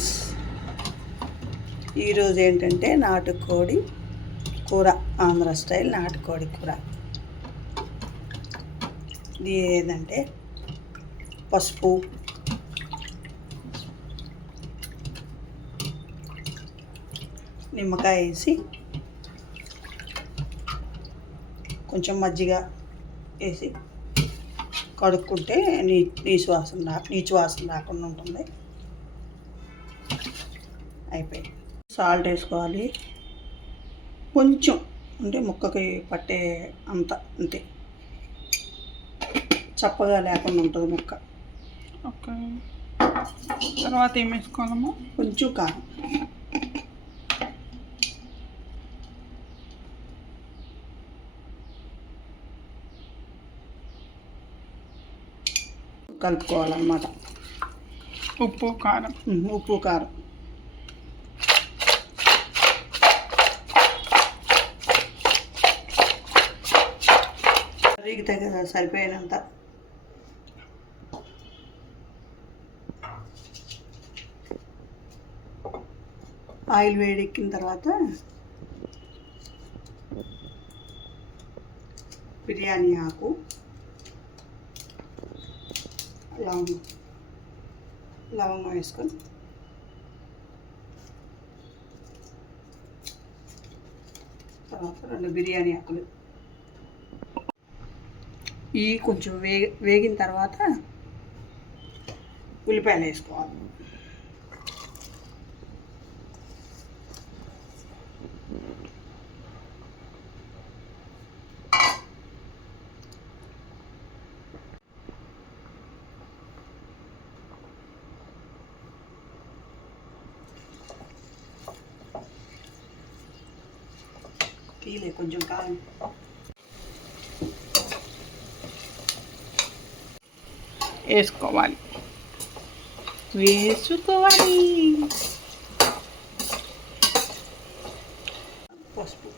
Friends, ఈరోజు ఏంటంటే నాటుకోడి కూర, ఆంధ్ర స్టైల్ నాటుకోడి కూర. ఇది ఏంటంటే పసుపు, నిమ్మకాయ వేసి కొంచెం మజ్జిగ వేసి కడుక్కుంటే నీచు వాసన రాకుండా ఉంటుంది. అయిపోయి సాల్ట్ వేసుకోవాలి కొంచెం, అంటే ముక్కకి పట్టే అంతే, చప్పగా లేకుండా ఉంటుంది ముక్క. ఓకే, తర్వాత ఏం వేసుకోవాలమ్మా? కొంచెం కారం, కలుపుకోవాలన్నమాట. ఉప్పు కారం కర్రీకి సరిపోయినంత ఆయిల్ వేడెక్కిన తర్వాత బిర్యానీ ఆకు, లవంగం వేసుకొని తర్వాత 2 బిర్యానీ ఆకులు ఇవి కొంచెం వేగిన తర్వాత ఉల్లిపాయలు వేసుకోవాలి. కొంచెం కారం వేసుకోవాలి. పసుపు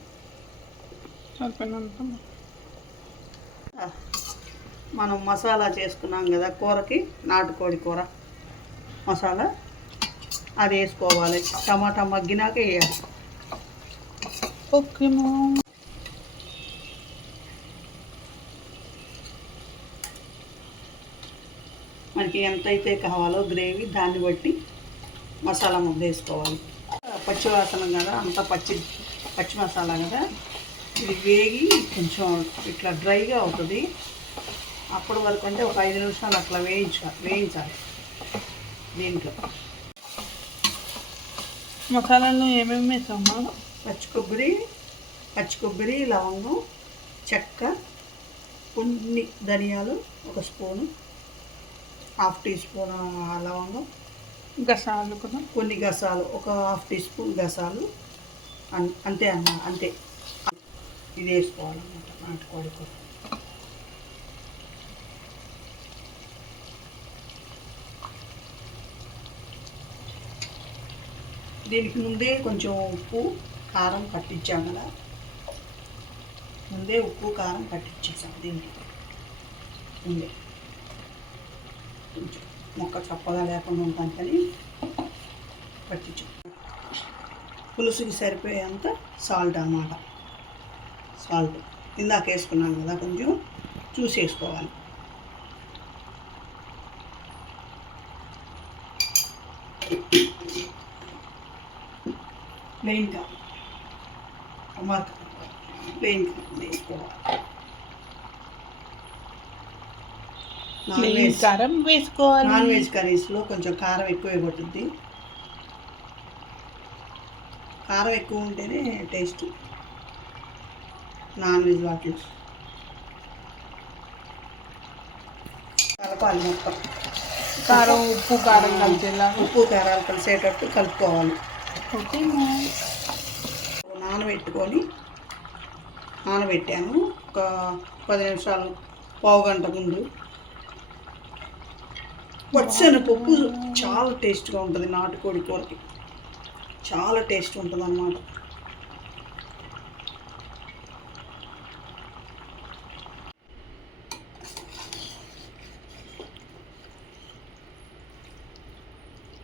సరిపోయినంత. మనం మసాలా చేసుకున్నాం కదా కూరకి, నాటుకోడి కూర మసాలా, అది వేసుకోవాలి. టమాటా మగ్గినాక వేయాలి. ఓకే, మనకి ఎంతైతే కావాలో గ్రేవీ, దాన్ని బట్టి మసాలా ముద్ద వేసుకోవాలి. పచ్చి వాసన కదా, అంత పచ్చి మసాలా కదా, ఇది వేగి కొంచెం ఇట్లా డ్రైగా అవుతుంది. అప్పటి వరకు అంటే ఒక 5 నిమిషాలు అట్లా వేయించాలి. దీంట్లో మసాలాలో ఏమేమి వేసామా? పచ్చి కొబ్బరి, లవంగం, చెక్క, కొన్ని ధనియాలు, 1 స్పూను, 1/2 టీ స్పూన్ లవంగం, గసాలు కూడా కొన్ని గసాలు, 1/2 టీ స్పూన్ గసాలు, అంతే అంతే. ఇది వేసుకోవాలన్నమాట నాటుకోడి కూర. దీనికి ముందే కొంచెం ఉప్పు కారం పట్టించాం కదా, ముందే ఉప్పు కారం పట్టించేసాం దీనికి ముందే. కొంచెం మొక్క చప్పగా లేకుండా ఉంటుందని పట్టించాం. పులుసుకి సరిపోయేంత సాల్ట్ అన్నమాట. సాల్ట్ ఇందాక వేసుకున్నాం కదా, కొంచెం చూసి వేసుకోవాలి. ప్లెయిన్గా వేసుకోవాలి. కారం వేసుకోవాలి. నాన్ వెజ్ కర్రీస్లో కొంచెం కారం ఎక్కువ కొట్టుద్ది. కారం ఎక్కువ ఉంటేనే టేస్ట్ నాన్ వెజ్ వాటిలో. కలపాలి మొత్తం. ఉప్పు కారం కలిసేలా, ఉప్పు కారాలు కలిసేటట్టు కలుపుకోవాలి. ఓకే, నానబెట్టాను ఒక 10 నిమిషాలు, పావు గంట ముందు. పచ్చెనపప్పు చాలా టేస్ట్గా ఉంటుంది నాటుకోడి కూరకి, చాలా టేస్ట్ ఉంటుంది అన్నమాట.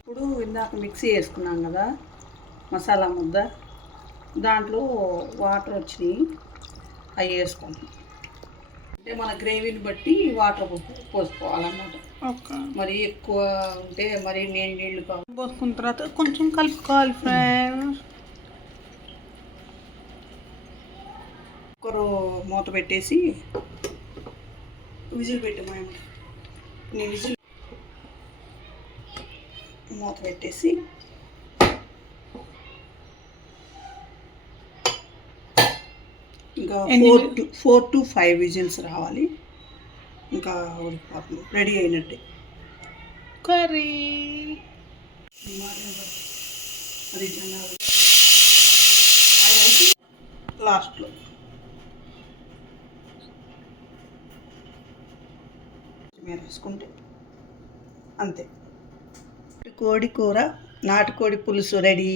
ఇప్పుడు ఇందాక మిక్సీ వేసుకున్నాం కదా మసాలా ముద్ద, దాంట్లో వాటర్ వచ్చినాయి, అవి వేసుకుంటాం. అంటే మన గ్రేవీని బట్టి వాటర్ పోసుకోవాలన్నమాట. ఓకే. మరి ఎక్కువ ఉంటే మరి నీళ్ళు కావాలి. పోసుకున్న తర్వాత కొంచెం కలుపుకోవాలి ఫ్రెండ్స్. కుక్కరు మూత పెట్టేసి విజిల్ పెట్టాము. నేను విజిల్ మూత పెట్టేసి ఇంకా 4 to 5 విజిల్స్ రావాలి. ఇంకా ఉడికిపోతుంది, రెడీ అయినట్టే కర్రీ. అది లాస్ట్లో మీరు వేసుకుంటే అంతే. కోడి కూర, నాటుకోడి పులుసు రెడీ.